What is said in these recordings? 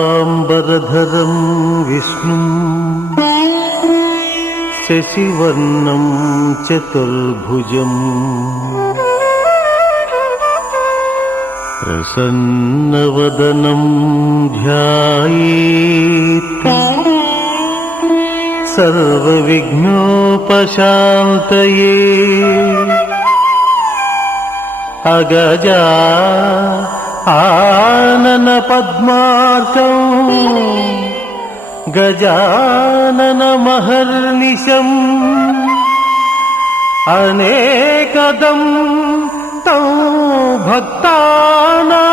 శుక్లాంబరధరం విష్ణుం శశివర్ణం చతుర్భుజం ప్రసన్నవదనం ధ్యాయేత్ సర్వవిఘ్నోపశాంతయే అగజా ఆనన పద్మార్కం గజానన మహర్నిశం అనేకదం తం భక్తానాం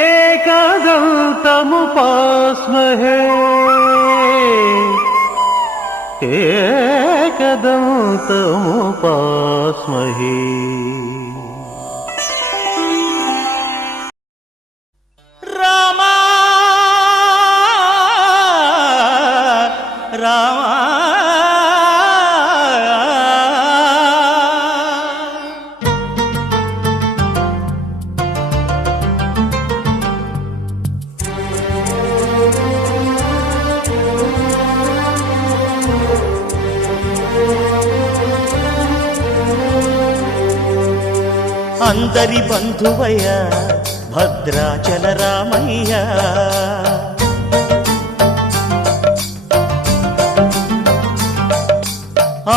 ఏకదంతముపాస్మహే ఏకదంతముపాస్మహే. అందరి బంధువయ్య భద్రాచల రామయ్య,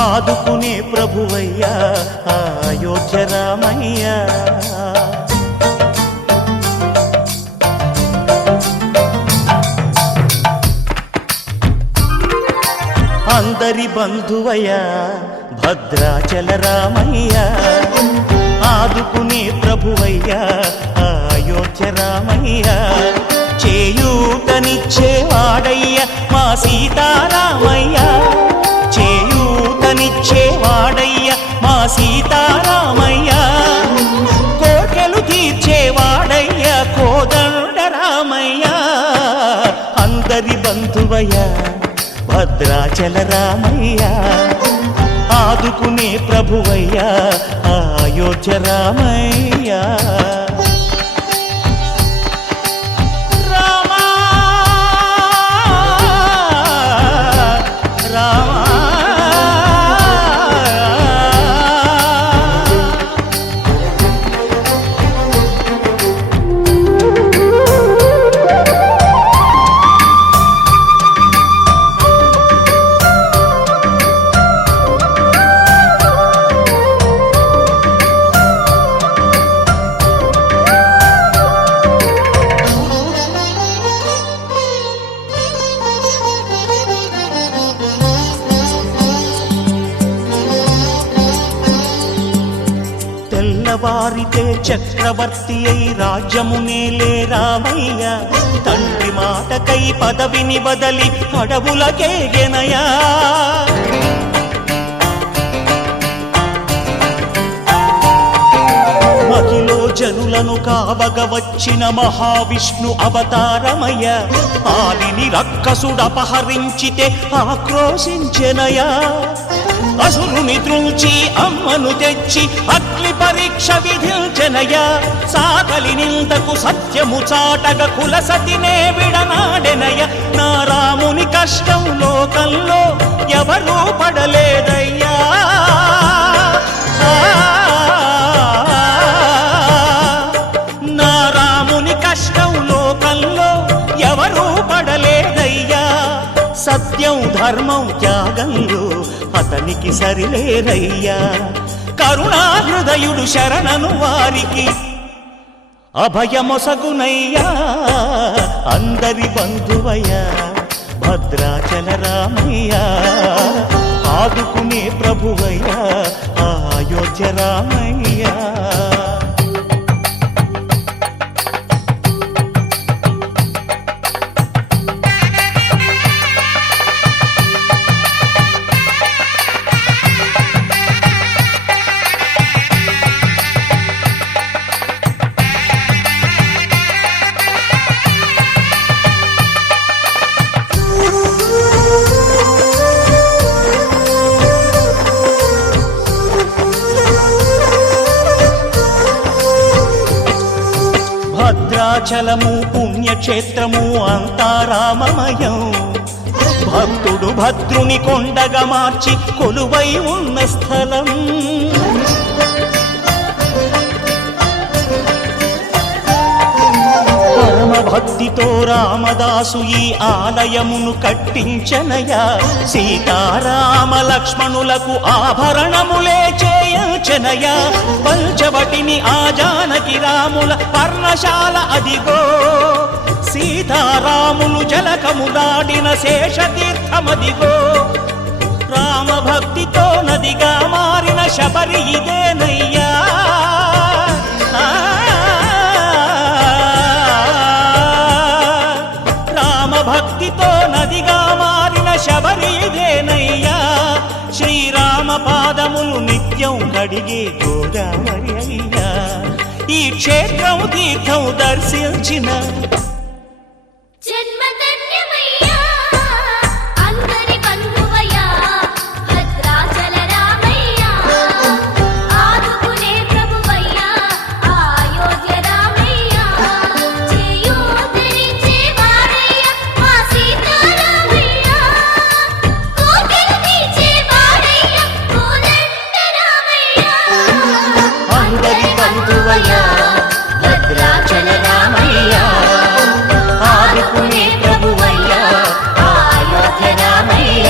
ఆదుకునే ప్రభువయ్య అయోధ్య రామయ్య. అందరి బంధువయ్య భద్రాచల రామయ్య, ఆదుకునే ప్రభువయ్య అయోధ్య రామయ్య. చేయూతనిచ్చేవాడయ్య మా సీతారామయ్య, చేయూతనిచ్చేవాడయ్య మా సీతారామయ్య. కోర్కెలు తీర్చేవాడయ్య కోదండ రామయ్య. అందరి బంధువయ్య భద్రాచల రామయ్య, ఆదుకునే ప్రభువయ్య అయోధ్య రామయ్య. తెల్లవారితే చక్రవర్తి అయి రాజ్యమునేలే రామయ్య, తండ్రి మాటకై పదవిని బదలి అడవులకేగెనయా. మహిలో జనులను కావగ వచ్చిన మహావిష్ణు అవతారమయ్య, ఆలిని రక్కసుడపహరించితే ఆక్రోశించెనయా. అసురుని త్రుంచి అమ్మను తెచ్చి అగ్ని పరీక్ష విధించెనయ. సాగలి నిందకు సత్యము చాటగ కుల సతినే విడనాడెనయ. నా రాముని కష్టం లోకంలో ఎవరూ పడలేదయ్యా. నా రాముని కష్టం లోకంలో ఎవరూ పడలేదయ్యా. సత్యం ధర్మం త్యాగంలో అతనికి సరిలేరయ్యా. కరుణాహృదయుడు శరణను వారికి అభయమొసగునయ్యా. అందరి బంధువయ్య భద్రాచల రామయ్య, ఆదుకునే ప్రభువయ్య అయోధ్య రామయ్య. భద్రాచలము పుణ్యక్షేత్రము అంతా రామమయం. భక్తుడు భద్రుని కొండగా మార్చి కొలువై ఉన్న స్థలం. పరమ భక్తితో రామదాసు ఈ ఆలయమును కట్టించనయా. సీతారామ లక్ష్మణులకు ఆభరణములే చేయించనయా. పంచవటిని ఆ జానకి రాముల పర్ణశాల అదిగో. సీతారాములు జలకములాడిన శేషతీర్థమదిగో. రామభక్తితో నదిగా మారిన శబరి ఇదేనయ్యా. రామభక్తితో నదిగా మారిన శబరి ఇదేనయ్యా. శ్రీరామ పాదములు నిత్యం కడిగే గోదావరి అయ్యా. ఈ క్షేత్రం తీర్థం దర్శించిన భద్రాచల రామయ్య, ఆదుకునే ప్రభువయ్య, అయోధ్య రామయ్య.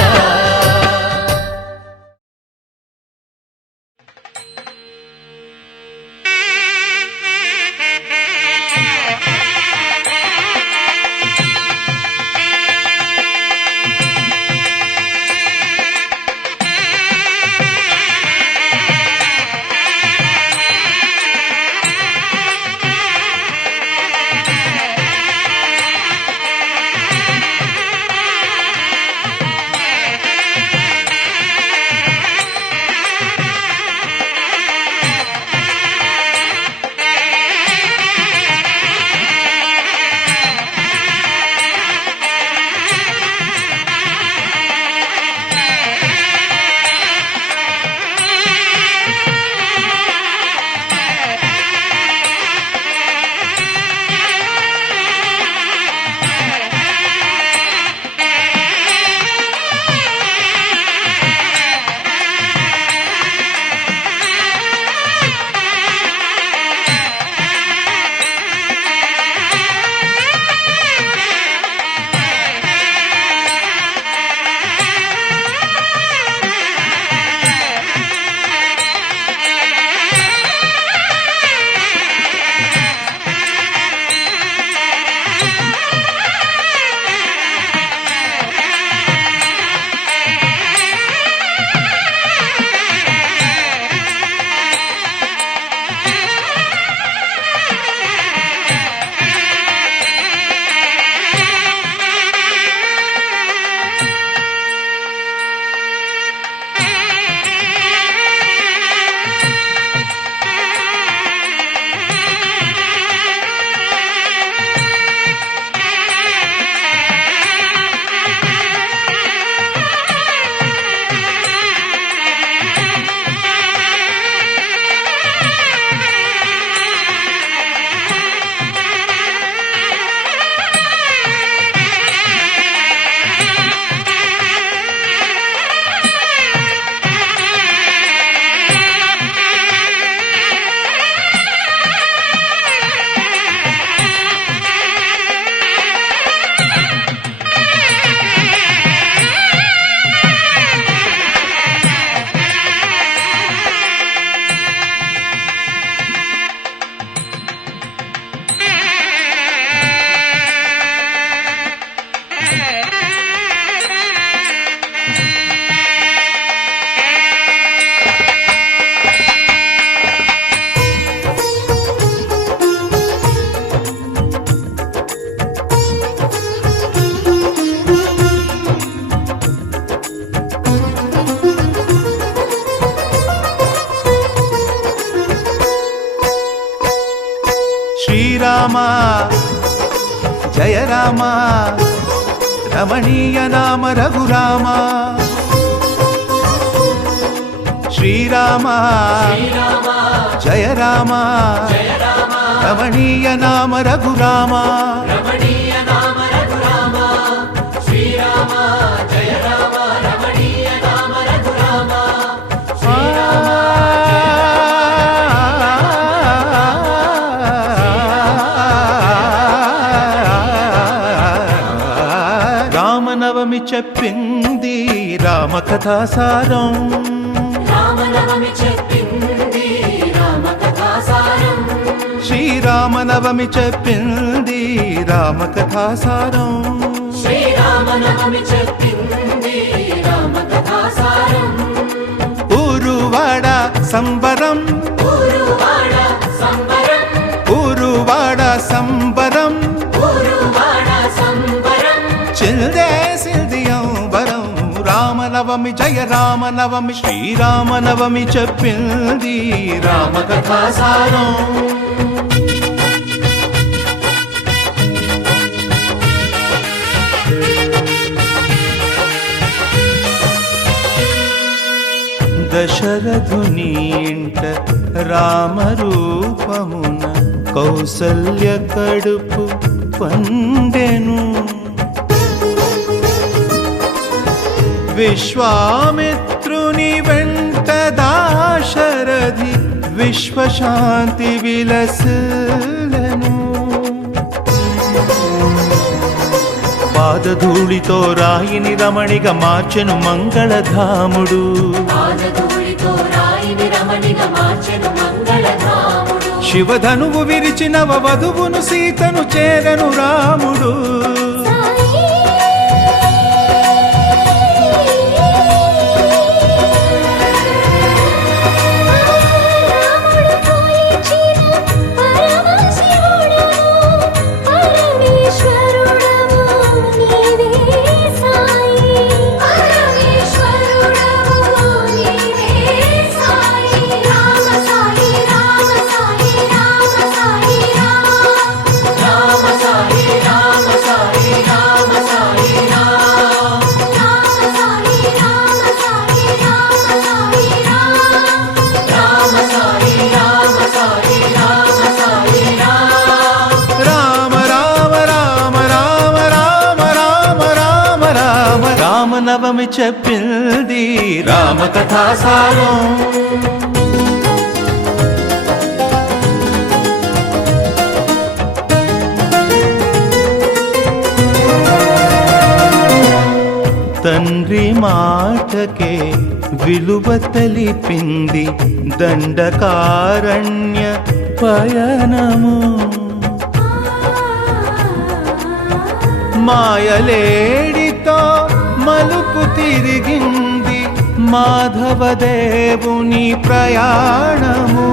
శ్రీరామ జయ రామ రమణీయ నామ రఘురామ. శ్రీరామ జయ రామ రమణీయ నామ రఘురామ రమణీయ నామ రఘురామ శ్రీరామ జయ రామ రమణీయ నామ రఘురామ శ్రీరామ రామనవమి చెప్పింది రామ కథాసారం రామనవమి చెప్పింది రామ కథాసారం శ్రీరామనవమి చెప్పింది రామ కథాసారం శ్రీరామనవమి చెప్పింది రామ కథాసారం ఊరువాడ సంబరం ఊరువాడ సంబరం ఊరువాడ సంబరం ఊరువాడ సంబరం చిల్దేసిల్దియం వరం రామనవమి జయ రామనవమి శ్రీరామనవమి చెప్పింది రామ కథాసారం దశరథుని ఇంట రామరూపమున కౌసల్య కడుపు పండెను విశ్వామిత్రుని వెంట దాశరథి విశ్వశాంతి విలసిల్లెను పాదధూళితో రాయిని రమణిగా మార్చెను మంగళధాముడు పాదధూళితో రాయిని రమణిగా మార్చెను మంగళధాముడు శివధనువు విరిచిన వధువును సీతను చేరను రాముడు రామనవమి చెప్పింది రామ కథాసారం తండ్రి మాటకే విలువ తెలిపింది దండకారణ్య పయనము మాయలేడితో మలుపు తిరిగింది మాధవదేవుని ప్రయాణము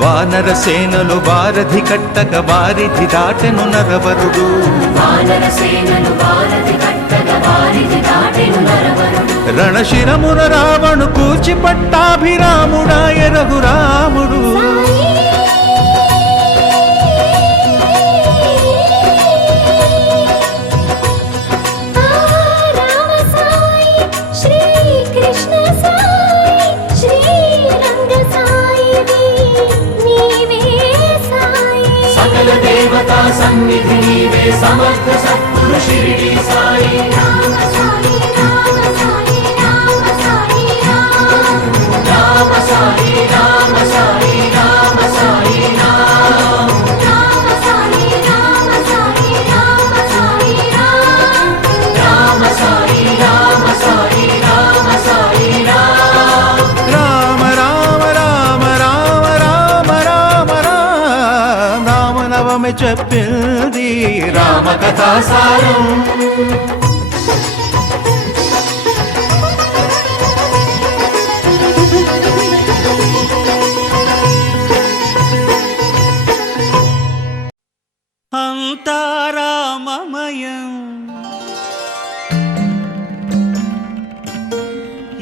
వానర సేనలు వారధి కట్టక వారిధి దాటెను నరవరుడు వానర సేనలు వారధి కట్టక వారిధి దాటెను నరవరుడు రణశిరమున రావణు కూర్చి పట్టాభిరాముడాయ రఘురాముడు సకల దేవతా సన్నిధి నీవే సమర్థ సద్గురు షిరిడి సాయి రామ సాయి రామ సాయి రామ సాయి రామ సాయి రామ సాయి రామ సాయి రామ సాయి రామ సాయి రామ సాయి రామ సాయి రామ సాయి రామ సాయి రామ రామ రామ రామ రామ రామ రామ రామనవమి చెప్పింది రామ కథాసారం అంతా రామమయం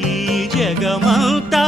ఈ జగమంతా